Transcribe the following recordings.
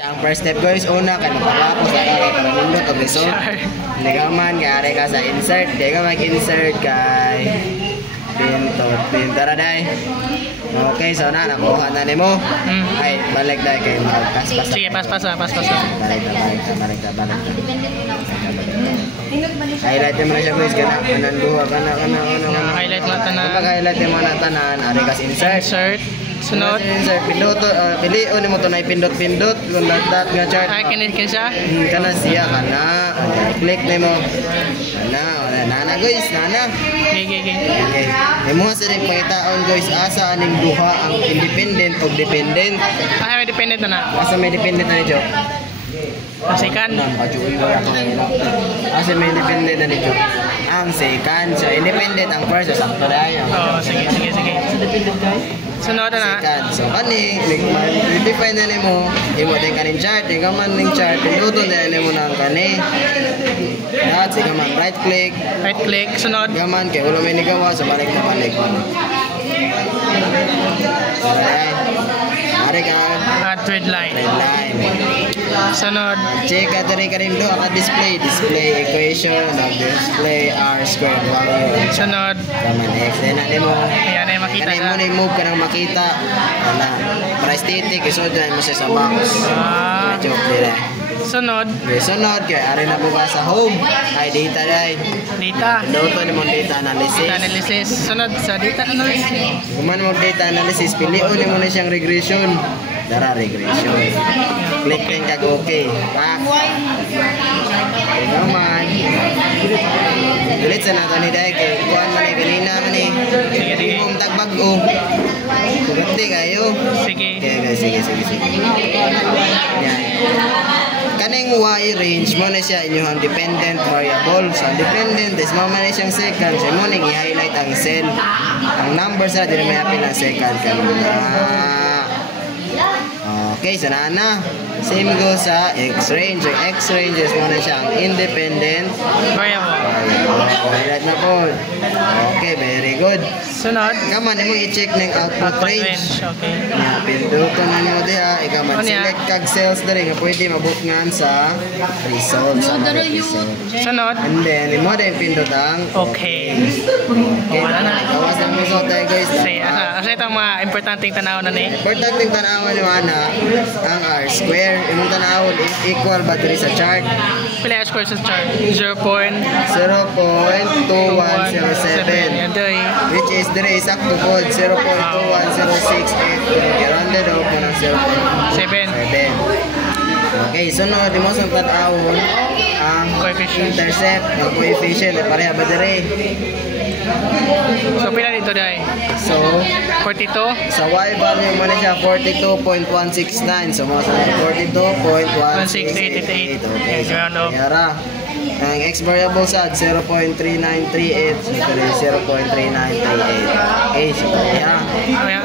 Ang first step guys, una kay magpapos na kay panindot og result. Hindi ka man kay ka sa insert, di ka mag-insert kay pintura day. Okay, so na nakuha na nimo. Ay balik dai kay pas-pas. Sige, pas-pas. Balik. Highlight mo na siya guys, kanan duha kana. Highlight mo tanan. Pag-highlight mo na tanan, ari kas insert. Sunod. Insert pindot, pilion nimo to na pindot kung that nga chart. Ay kinin siya. Kana siya kana. Click nimo. Nana guys, nana. Okay. Imo sa rin pangitaon guys, asa aning duha ang independent o dependent. May dependent na. Asa may dependent na niyo? Second. Asa may independent na niyo? Ang second. So independent ang first, so sakto na yan. Oh, sige. Dependent guys. Sunod na. Second. So kani, define na nimo, imo din kanin chart, ikaw man ning chart, pinuto na nimo nang kani. At ikaw man right click. Sunod. Ikaw man kay ulo may nigawa, so balik. Mari ka. Add red line. Sunod. Check ka rin do ang display equation of display r square value. Sunod. Kaman x na nimo. Ayan ay makita na. Kanimo ni move ka nang makita. Ana. Para static isod mo siya sa box. Joke dira. Sunod. Sunod kay ari na buka sa home. Ay data dai. Doto ni mo data analysis. Sunod sa data analysis. Kuman mo data analysis, pilion mo na siyang regression. Dara regression. Click din kag okay. Naman. Dilit sa nato ni dai kay kuan man ni ganina man ni. Sige. Kung tagbag-o. Pugati kayo. Sige. Sige. Yan. Kaning y range mo na siya inyong dependent variable. So dependent is mo man siyang second. So mo ning i-highlight ang cell. Ang number sa dili may apil ang second kanina. Okay, so na. Same go sa x-range. Ang x-range is mo na siyang independent variable. Highlight na po. Okay, very good. Sunod. Kaman mo i-check ng output range. Okay. Pinduto na nyo diha. Ikaw man select kag cells dali nga pwede mabukngan sa result. Sunod. And then, imo din pindot ang okay. Wala na. Gawas ng result tayo guys. Asa itong mga importanteng tanaw na ni? Importanteng tanawan nyo ana ang r square. Imong tanawon equal ba diri sa chart? Pila r square sa chart? 0.2107. Which is diri sakto pod 0.21068. Rounded off mo ng 0.7. Okay, sunod mo sa tanawon ang intercept ng coefficient pareha ba diri? So pila dito dai? So 42. sa y value mo na siya 42.169. So mga sa 42.168. Okay, so yara. Ang x variable sa 0.3938. So 0.3938. Okay, so yara.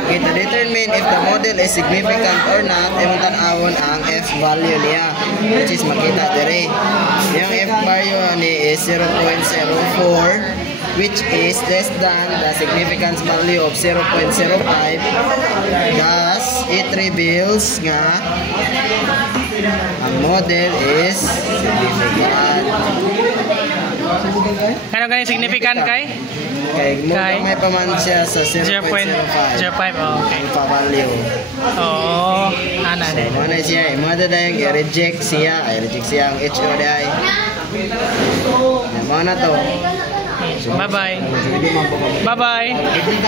Okay, to determine if the model is significant or not, imong tan-awon ang f value niya, which is makita dire. Yung f value ni is 0.04, which is less than the significance value of 0.05. Thus, it reveals nga ang model is significant. Ano ganyan significant kay? Kay may paman siya sa 0.05. 0.05, okay. Pa-value. Oo, ana din. So, ano siya, model na yung reject siya ang HODI. Ano na to? Bye-bye.